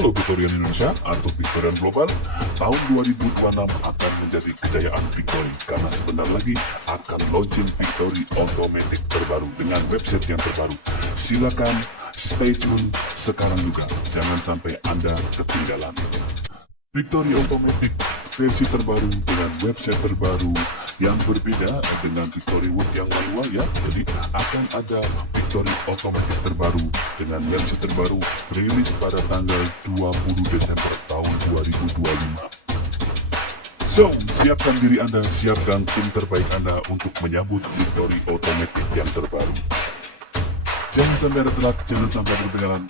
Halo Victorian Indonesia atau Victorian Global, tahun 2026 akan menjadi kejayaan Victory karena sebentar lagi akan launching Victory Automatic terbaru dengan website yang terbaru. Silakan stay tune sekarang juga, jangan sampai Anda ketinggalan. Victory Automatic versi terbaru dengan website terbaru yang berbeda dengan Victory World yang manual ya. Jadi akan ada Victory Automatic terbaru dengan website terbaru rilis pada tanggal 20 Desember tahun 2025. So, siapkan diri Anda, siapkan tim terbaik Anda untuk menyambut Victory Automatic yang terbaru. Jangan sampai ada telat, jangan sampai ada ketinggalan.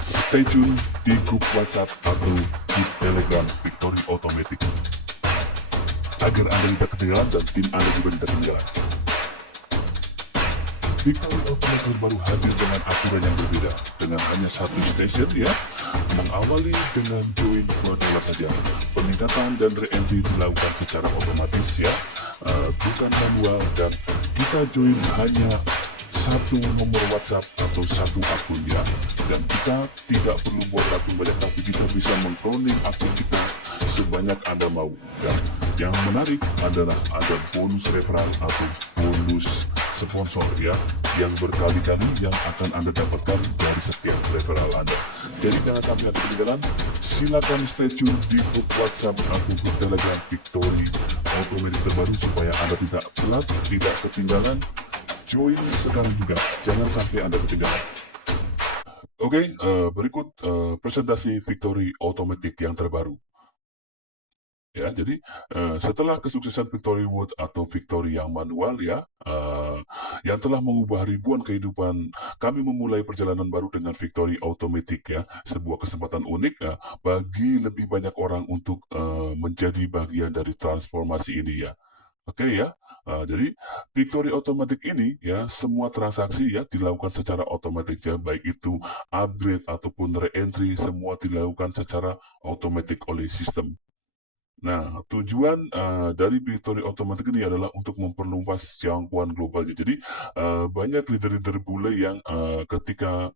Stay tune di grup WhatsApp atau di Telegram Victory Automatic agar Anda tidak ketinggalan dan tim Anda juga tidak ketinggalan. Victory Automatic baru hadir dengan aturan yang berbeda, dengan hanya satu station ya, mengawali dengan join $2 saja. Peningkatan dan re-entry dilakukan secara otomatis ya, bukan manual, dan kita join hanya satu nomor WhatsApp atau satu akun ya, dan kita tidak perlu buat akun banyak, tapi kita bisa mengcloning akun kita sebanyak Anda mau. Dan yang menarik adalah ada bonus referral atau bonus sponsor ya, yang berkali-kali yang akan Anda dapatkan dari setiap referral Anda. Jadi jangan sampai Anda ketinggalan. Silakan stay tune di grup WhatsApp atau grup Telegram Victory Automatic terbaru supaya Anda tidak telat, tidak ketinggalan. Join sekarang juga, jangan sampai Anda ketinggalan. Oke, berikut presentasi Victory Automatic yang terbaru. Ya, jadi setelah kesuksesan Victory World atau Victory yang manual ya, yang telah mengubah ribuan kehidupan, kami memulai perjalanan baru dengan Victory Automatic ya, sebuah kesempatan unik ya, bagi lebih banyak orang untuk menjadi bagian dari transformasi ini ya. Oke ya, jadi Victory Automatic ini ya, semua transaksi ya dilakukan secara otomatis ya, baik itu upgrade ataupun re-entry, semua dilakukan secara otomatis oleh sistem. Nah, tujuan dari Victory Automatic ini adalah untuk memperluas jangkauan global. Jadi banyak leader-leader bule yang ketika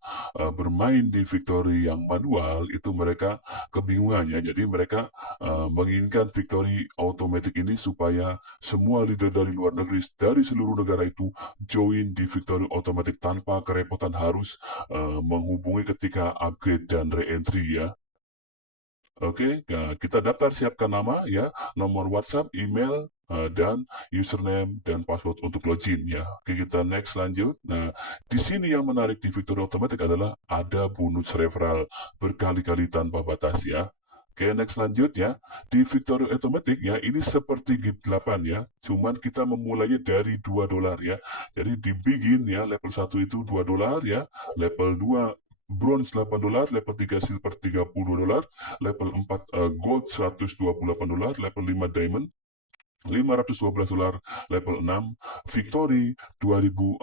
bermain di Victory yang manual itu mereka kebingungan ya. Jadi mereka menginginkan Victory Automatic ini supaya semua leader dari luar negeri, dari seluruh negara itu join di Victory Automatic tanpa kerepotan harus menghubungi ketika upgrade dan re-entry ya. Oke, nah, kita daftar, siapkan nama ya, nomor WhatsApp, email, dan username dan password untuk login ya. Oke, kita next lanjut. Nah, di sini yang menarik di Victory Automatic adalah ada bonus referral berkali-kali tanpa batas ya. Oke, next lanjut ya. Di Victory Automatic ya, ini seperti GIP8 ya, cuman kita memulainya dari $2 ya. Jadi di begin ya, level 1 itu $2 ya, level 2 bronze $8, level 3 silver $30, level 4 gold $128, level 5 diamond $512, level 6 victory $2048.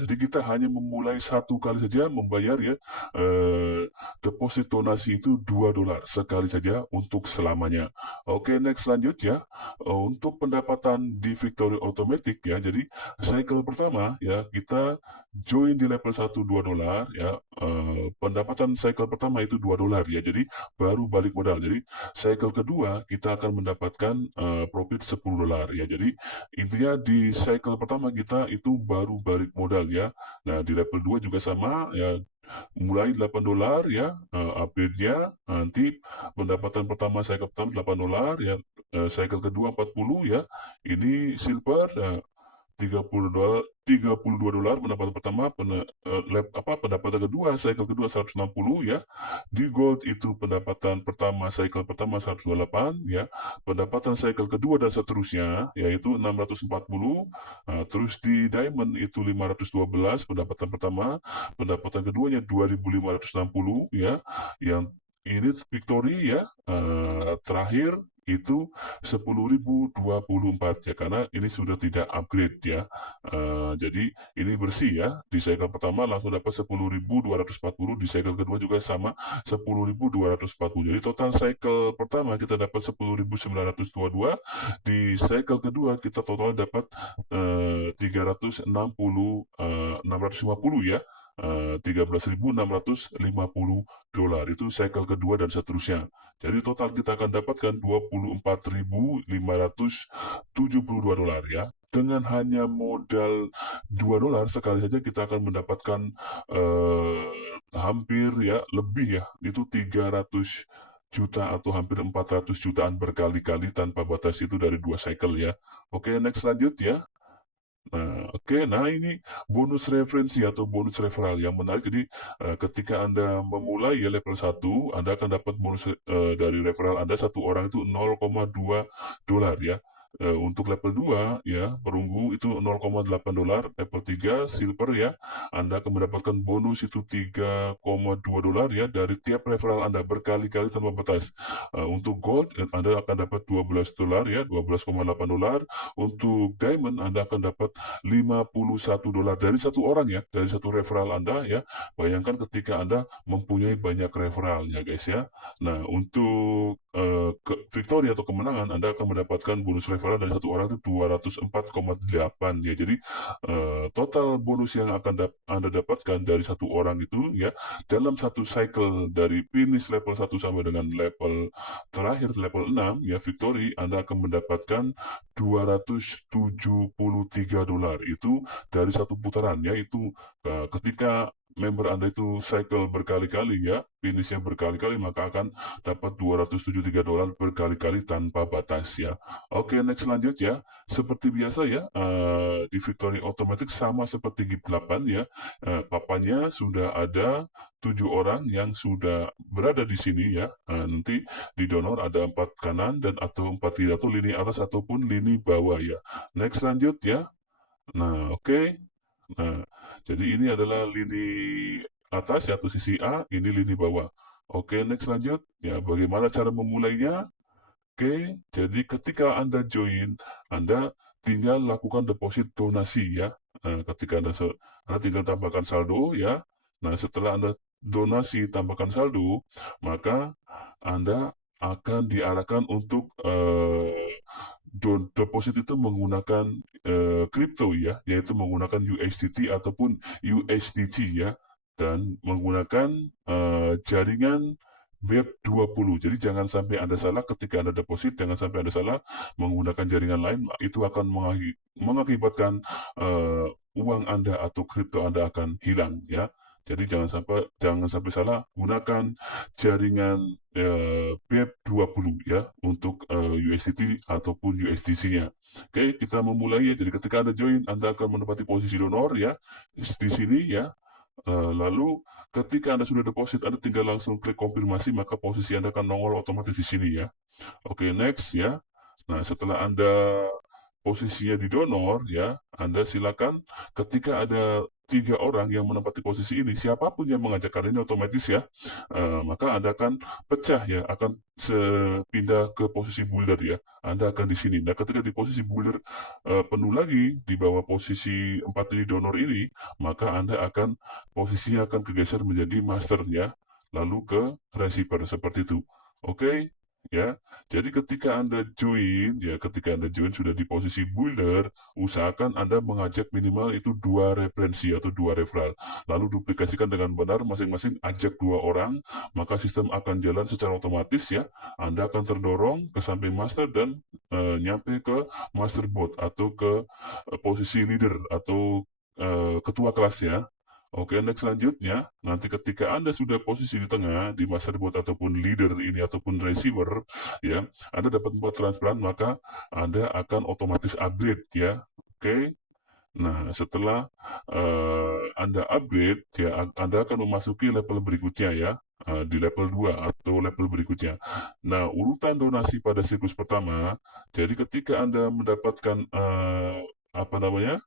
Jadi kita hanya memulai satu kali saja membayar ya, deposit donasi itu $2 sekali saja untuk selamanya. Oke, next lanjut ya. Untuk pendapatan di Victory Automatic ya, jadi cycle pertama ya, kita join di level 1 $2 ya, pendapatan cycle pertama itu $2 ya, jadi baru balik modal. Jadi cycle kedua kita akan mendapatkan profit $10 ya. Jadi intinya di cycle pertama kita itu baru balik modal ya. Nah, di level 2 juga sama ya, mulai $8 ya, upgrade-nya nanti pendapatan pertama cycle pertama $8 ya, cycle kedua 40 ya. Ini silver $32 pendapatan pertama, pendapatan kedua cycle kedua 160 ya. Di gold itu pendapatan pertama cycle pertama 128 ya, pendapatan cycle kedua dan seterusnya yaitu 640. Terus di diamond itu 512 pendapatan pertama, pendapatan keduanya 2560 ya. Yang ini victory ya, terakhir itu 10.024 ya, karena ini sudah tidak upgrade ya. Jadi ini bersih ya, di cycle pertama langsung dapat 10.240, di cycle kedua juga sama 10.240. Jadi total cycle pertama kita dapat 10.922, di cycle kedua kita total dapat 650 ya. $13.650. Itu cycle kedua dan seterusnya. Jadi total kita akan dapatkan $24.572 ya. Dengan hanya modal $2 sekali saja kita akan mendapatkan hampir ya lebih ya, itu 300 juta atau hampir 400 jutaan berkali-kali tanpa batas itu dari 2 cycle ya. Oke, next lanjut ya. Nah, ini bonus referensi atau bonus referral yang menarik. Jadi ketika Anda memulai ya level 1, Anda akan dapat bonus dari referral Anda satu orang itu $0,2 ya. Untuk level 2 ya, perunggu itu $0,8, level 3 silver ya, Anda akan mendapatkan bonus itu $3,2 ya dari tiap referral Anda berkali-kali tanpa batas. Untuk gold Anda akan dapat $12 ya, $12,8. Untuk diamond Anda akan dapat $51 dari satu orang ya, dari satu referral Anda ya. Bayangkan ketika Anda mempunyai banyak referral ya guys ya. Nah, untuk victory atau kemenangan Anda akan mendapatkan bonus referral dari satu orang itu 204,8 ya. Jadi total bonus yang akan Anda dapatkan dari satu orang itu ya dalam satu cycle dari finish level 1 sampai dengan level terakhir level 6 ya victory, Anda akan mendapatkan $273 itu dari satu putaran ya. Itu ketika member Anda itu cycle berkali-kali ya, finishnya berkali-kali, maka akan dapat $273 berkali-kali tanpa batas ya. Oke, next lanjut ya. Seperti biasa ya, di Victory Automatic sama seperti Gift 8 ya. Papanya sudah ada 7 orang yang sudah berada di sini ya. Nanti di donor ada 4 kanan dan atau 4 kiri atau lini atas ataupun lini bawah ya. Next lanjut ya. Nah, oke. Nah, jadi ini adalah lini atas ya, atau sisi A, ini lini bawah. Oke, next lanjut. Ya, bagaimana cara memulainya? Oke, jadi ketika Anda join, Anda tinggal lakukan deposit donasi ya. Nah, ketika Anda tinggal tambahkan saldo ya. Nah, setelah Anda donasi tambahkan saldo, maka Anda akan diarahkan untuk deposit itu menggunakan kripto ya, yaitu menggunakan USDT ataupun USDC ya, dan menggunakan jaringan BEP20. Jadi jangan sampai Anda salah ketika Anda deposit, jangan sampai Anda salah menggunakan jaringan lain, itu akan mengakibatkan uang Anda atau kripto Anda akan hilang ya. Jadi jangan sampai salah gunakan jaringan BEP20 ya untuk USDT ataupun USDC-nya. Oke, kita memulai ya. Jadi ketika Anda join, Anda akan menempati posisi donor ya di sini ya. Lalu ketika Anda sudah deposit, Anda tinggal langsung klik konfirmasi, maka posisi Anda akan nongol otomatis di sini ya. Oke, next ya. Nah, setelah Anda posisinya di donor ya, Anda silakan ketika ada 3 orang yang menempati posisi ini, siapapun yang mengajak kalian ini otomatis ya, maka Anda akan pecah ya, akan pindah ke posisi builder ya. Anda akan di sini. Nah, ketika di posisi builder penuh lagi di bawah posisi 4 ini donor ini, maka Anda akan posisinya akan kegeser menjadi master ya, lalu ke receiver seperti itu. Oke? Ya, jadi ketika Anda join sudah di posisi builder, usahakan Anda mengajak minimal itu 2 referensi atau 2 referral. Lalu duplikasikan dengan benar, masing-masing ajak 2 orang, maka sistem akan jalan secara otomatis ya. Anda akan terdorong ke samping master dan nyampe ke master bot atau ke posisi leader atau ketua kelas ya. Oke, next selanjutnya, nanti ketika Anda sudah posisi di tengah, di masterbot ataupun leader ini ataupun receiver, ya, Anda dapat 4 transparan, maka Anda akan otomatis upgrade, ya. Oke, nah setelah Anda upgrade, ya, Anda akan memasuki level berikutnya, ya, di level 2 atau level berikutnya. Nah, urutan donasi pada siklus pertama, jadi ketika Anda mendapatkan, apa namanya,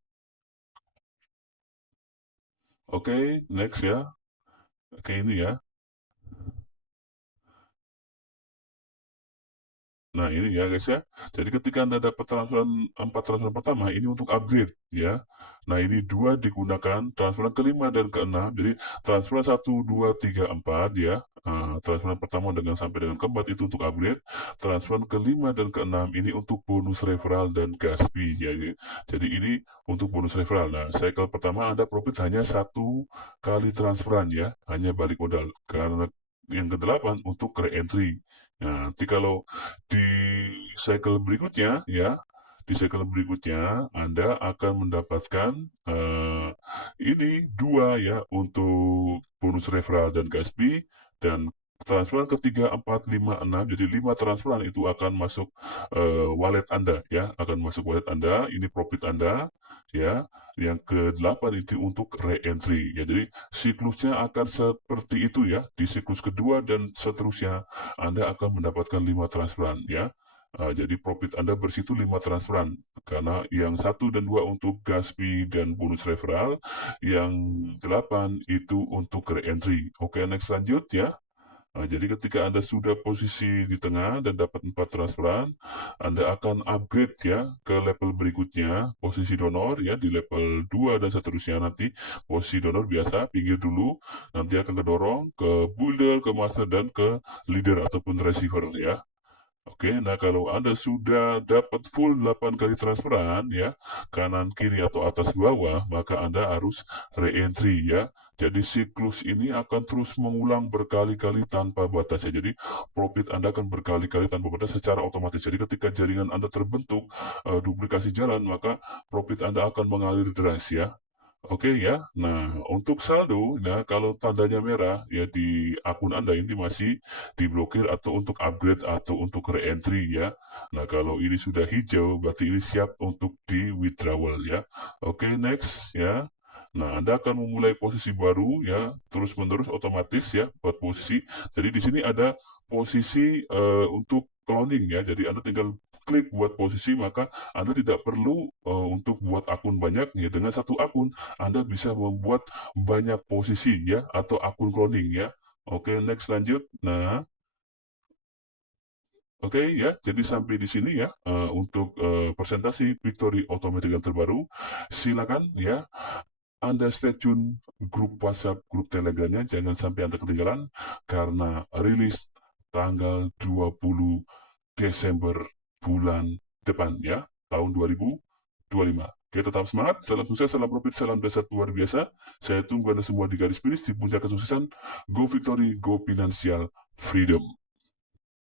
oke, next ya. Oke, ini ya. Nah, ini ya guys ya. Jadi ketika Anda dapat transferan 4 transferan pertama, ini untuk upgrade ya. Nah, ini 2 digunakan, transferan kelima dan keenam. Jadi transferan 1, 2, 3, 4 ya. Transferan pertama sampai dengan keempat itu untuk upgrade, transferan kelima dan keenam ini untuk bonus referral dan gas fee ya. Jadi ini untuk bonus referral. Nah, cycle pertama Anda profit hanya satu kali transferan ya, hanya balik modal. Karena yang kedelapan untuk re-entry. Nah, nanti kalau di cycle berikutnya ya, di cycle berikutnya Anda akan mendapatkan ini dua ya untuk bonus referral dan gas fee, dan transferan ketiga, 4, 5, 6, jadi 5 transferan itu akan masuk wallet Anda ya, akan masuk wallet Anda, ini profit Anda ya. Yang ke-8 itu untuk re-entry ya, jadi siklusnya akan seperti itu ya, di siklus kedua dan seterusnya Anda akan mendapatkan 5 transferan ya. Jadi profit Anda bersitu 5 transferan, karena yang 1 dan 2 untuk gas fee dan bonus referral, yang 8 itu untuk re-entry. Oke, next lanjut ya. Jadi ketika Anda sudah posisi di tengah dan dapat 4 transferan, Anda akan upgrade ya ke level berikutnya, posisi donor ya, di level 2 dan seterusnya. Nanti posisi donor biasa, pinggir dulu, nanti akan kedorong ke builder, ke master, dan ke leader ataupun receiver ya. Oke, nah kalau Anda sudah dapat full 8 kali transferan ya, kanan, kiri, atau atas, bawah, maka Anda harus re-entry ya. Jadi siklus ini akan terus mengulang berkali-kali tanpa batas ya. Jadi profit Anda akan berkali-kali tanpa batas secara otomatis. Jadi ketika jaringan Anda terbentuk duplikasi jalan, maka profit Anda akan mengalir deras ya. Oke ya, nah untuk saldo, nah kalau tandanya merah ya di akun Anda ini masih diblokir atau untuk upgrade atau untuk re-entry ya. Nah kalau ini sudah hijau berarti ini siap untuk di withdrawal ya. Oke, next ya. Nah Anda akan memulai posisi baru ya, terus menerus otomatis ya buat posisi. Jadi di sini ada posisi untuk cloning ya, jadi Anda tinggal klik buat posisi, maka Anda tidak perlu untuk buat akun banyak ya. Dengan satu akun Anda bisa membuat banyak posisi ya, atau akun cloning ya. Oke, next lanjut. Nah, oke ya, jadi sampai di sini ya untuk presentasi Victory Automatic yang terbaru. Silakan ya, Anda stay tune grup WhatsApp, grup Telegramnya, jangan sampai Anda ketinggalan karena rilis tanggal 20 Desember bulan depan ya, tahun 2025. Oke, tetap semangat, salam sukses, salam profit, salam dasar luar biasa. Saya tunggu Anda semua di garis finish di puncak kesuksesan. Go Victory, Go Financial Freedom.